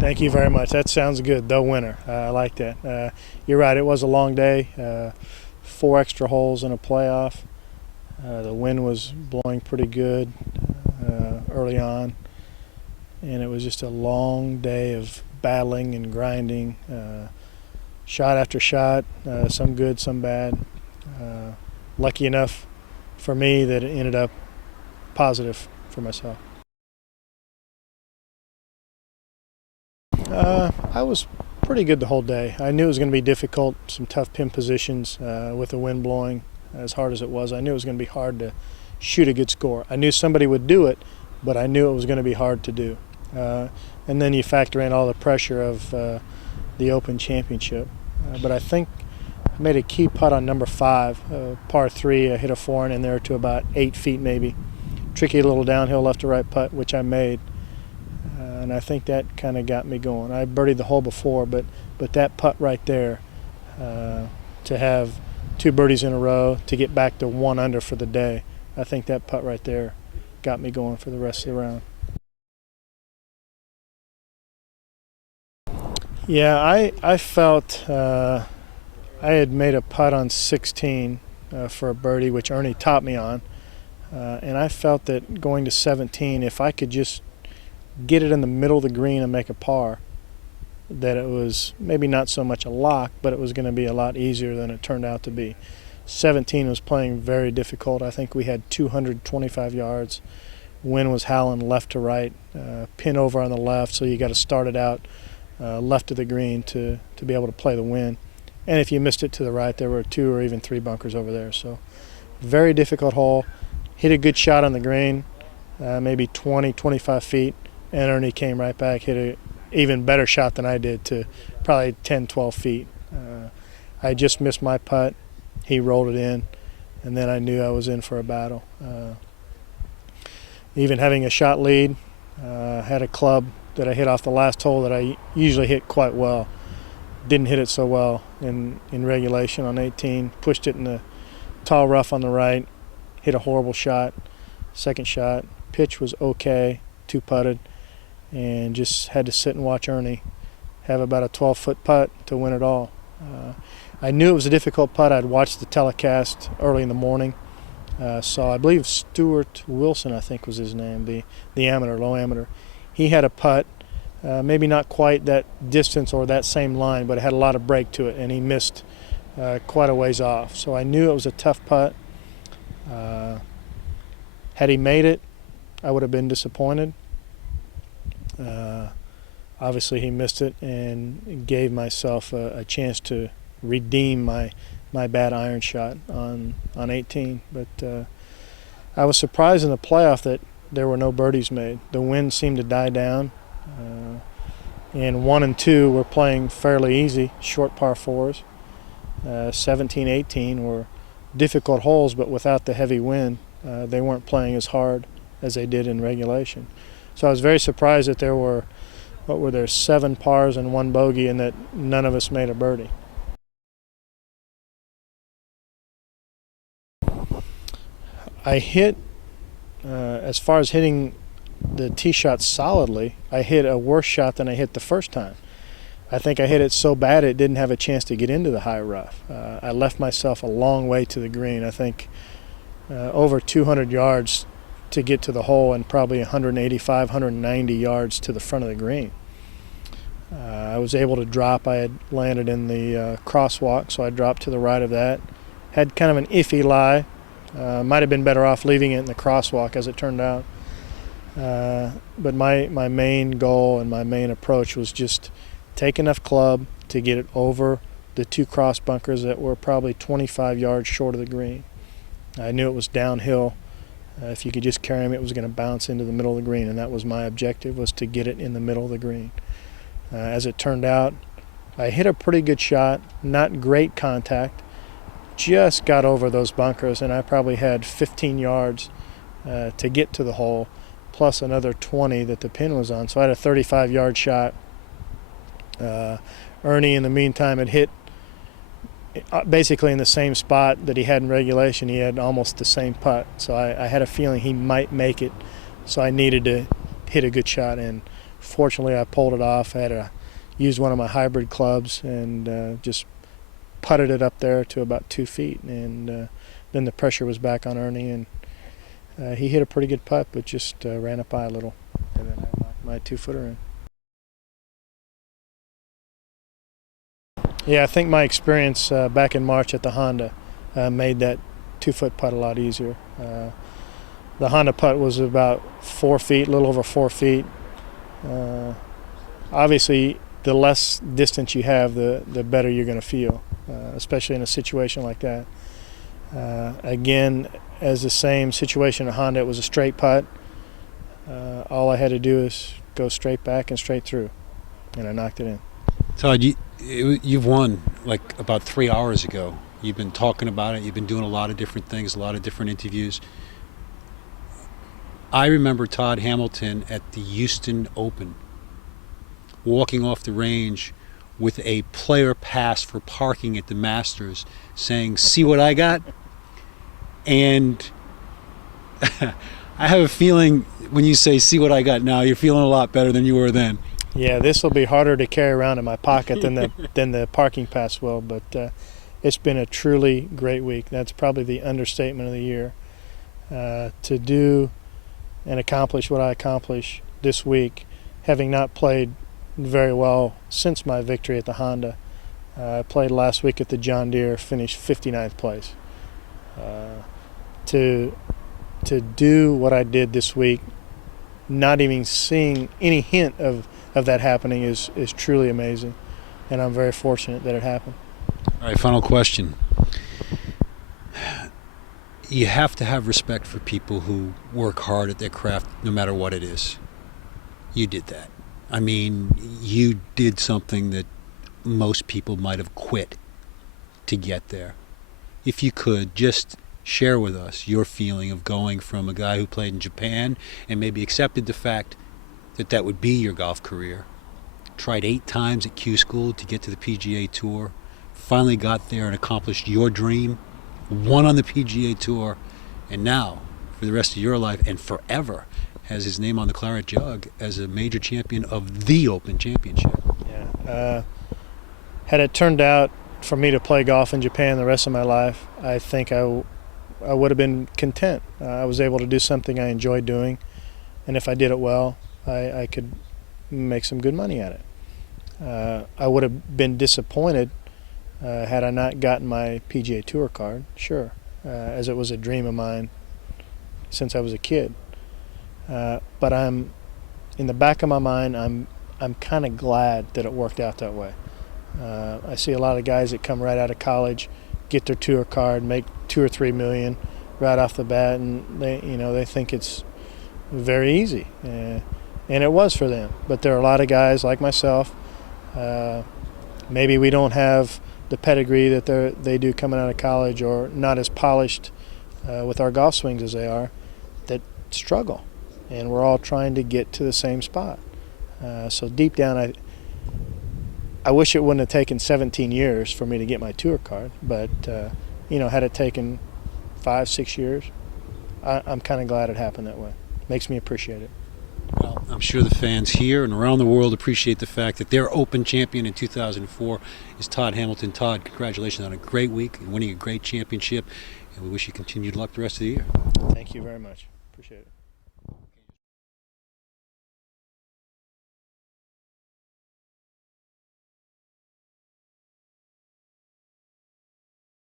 Thank you very much. That sounds good. The winner. I like that. You're right. It was a long day. 4 extra holes in a playoff. The wind was blowing pretty good early on, and it was just a long day of battling and grinding, shot after shot, some good, some bad. Lucky enough for me that it ended up positive for myself. I was pretty good the whole day. I knew it was going to be difficult, some tough pin positions with the wind blowing as hard as it was. I knew it was going to be hard to shoot a good score. I knew somebody would do it, but I knew it was going to be hard to do. And then you factor in all the pressure of the Open Championship. But I think I made a key putt on number 5, par 3. I hit a forehand in there to about 8 feet maybe. Tricky little downhill left to right putt, which I made. And I think that kind of got me going. I birdied the hole before, but that putt right there, to have 2 birdies in a row, to get back to 1 under for the day, I think that putt right there got me going for the rest of the round. Yeah, I felt I had made a putt on 16 for a birdie, which Ernie taught me on, and I felt that going to 17, if I could just get it in the middle of the green and make a par, that it was maybe not so much a lock, but it was going to be a lot easier than it turned out to be. 17 was playing very difficult. I think we had 225 yards. Wind was howling left to right, pin over on the left, so you got to start it out left of the green to be able to play the wind. And if you missed it to the right, there were 2 or even 3 bunkers over there. So very difficult hole. Hit a good shot on the green, maybe 20, 25 feet. And Ernie came right back, hit an even better shot than I did to probably 10, 12 feet. I just missed my putt. He rolled it in, and then I knew I was in for a battle. Even having a shot lead, had a club that I hit off the last hole that I usually hit quite well. Didn't hit it so well in regulation on 18. Pushed it in the tall rough on the right. Hit a horrible shot. Second shot. Pitch was okay. 2-putted. And just had to sit and watch Ernie have about a 12-foot putt to win it all. I knew it was a difficult putt. I'd watched the telecast early in the morning. So I believe Stuart Wilson, I think was his name, the amateur, low amateur. He had a putt, maybe not quite that distance or that same line, but it had a lot of break to it, and he missed quite a ways off. So I knew it was a tough putt. Had he made it, I would have been disappointed. Obviously he missed it and gave myself a chance to redeem my bad iron shot on 18. But I was surprised in the playoff that there were no birdies made. The wind seemed to die down, and 1 and 2 were playing fairly easy, short par 4s. 17, 18 were difficult holes, but without the heavy wind, they weren't playing as hard as they did in regulation. So I was very surprised that there were, 7 pars and 1 bogey, and that none of us made a birdie. I hit, as far as hitting the tee shot solidly, I hit a worse shot than I hit the first time. I think I hit it so bad it didn't have a chance to get into the high rough. I left myself a long way to the green. I think over 200 yards to get to the hole and probably 185, 190 yards to the front of the green. I was able to drop. I had landed in the crosswalk, so I dropped to the right of that. Had kind of an iffy lie. Might have been better off leaving it in the crosswalk, as it turned out. But my main goal and my main approach was just take enough club to get it over the 2 cross bunkers that were probably 25 yards short of the green. I knew it was downhill. If you could just carry him, it was going to bounce into the middle of the green, and that was my objective, was to get it in the middle of the green. As it turned out, I hit a pretty good shot, not great contact, just got over those bunkers, and I probably had 15 yards to get to the hole, plus another 20 that the pin was on. So I had a 35-yard shot. Ernie, in the meantime, had hit basically in the same spot that he had in regulation. He had almost the same putt, so I had a feeling he might make it, so I needed to hit a good shot, and fortunately I pulled it off. I had to use one of my hybrid clubs and just putted it up there to about 2 feet, and then the pressure was back on Ernie, and he hit a pretty good putt, but just ran it by a little, and then I knocked my 2-footer in. Yeah, I think my experience back in March at the Honda made that 2-foot putt a lot easier. The Honda putt was about 4 feet, a little over 4 feet. Obviously, the less distance you have, the better you're going to feel, especially in a situation like that. Again, as the same situation at Honda, it was a straight putt. All I had to do is go straight back and straight through, and I knocked it in. Todd, you've won like about 3 hours ago. You've been talking about it. You've been doing a lot of different things, a lot of different interviews. I remember Todd Hamilton at the Houston Open walking off the range with a player pass for parking at the Masters saying, "See what I got?" And I have a feeling when you say "see what I got" now, you're feeling a lot better than you were then. Yeah, this will be harder to carry around in my pocket than the parking pass will, but it's been a truly great week. That's probably the understatement of the year. To do and accomplish what I accomplished this week, having not played very well since my victory at the Honda. I played last week at the John Deere, finished 59th place. To do what I did this week, not even seeing any hint of that happening is truly amazing, and I'm very fortunate that it happened. All right, final question. You have to have respect for people who work hard at their craft no matter what it is. You did that. I mean, you did something that most people might have quit to get there. If you could, just share with us your feeling of going from a guy who played in Japan and maybe accepted the fact that that would be your golf career, tried 8 times at Q School to get to the PGA Tour, finally got there and accomplished your dream, won on the PGA Tour, and now, for the rest of your life and forever, has his name on the claret jug as a major champion of the Open Championship. Yeah. Had it turned out for me to play golf in Japan the rest of my life, I think I would have been content. I was able to do something I enjoyed doing, and if I did it well, I could make some good money at it. I would have been disappointed had I not gotten my PGA Tour card, sure, as it was a dream of mine since I was a kid. But in the back of my mind, I'm kind of glad that it worked out that way. I see a lot of guys that come right out of college, get their tour card, make $2 or $3 million right off the bat, and they think it's very easy, and it was for them. But there are a lot of guys like myself. Maybe we don't have the pedigree that they do coming out of college, or not as polished with our golf swings as they are, that struggle, and we're all trying to get to the same spot. So deep down, I wish it wouldn't have taken 17 years for me to get my tour card, but had it taken 5-6 years, I'm kind of glad it happened that way. Makes me appreciate it. Well, I'm sure the fans here and around the world appreciate the fact that their Open champion in 2004 is Todd Hamilton. Todd, congratulations on a great week and winning a great championship, and we wish you continued luck the rest of the year. Thank you very much. Appreciate it.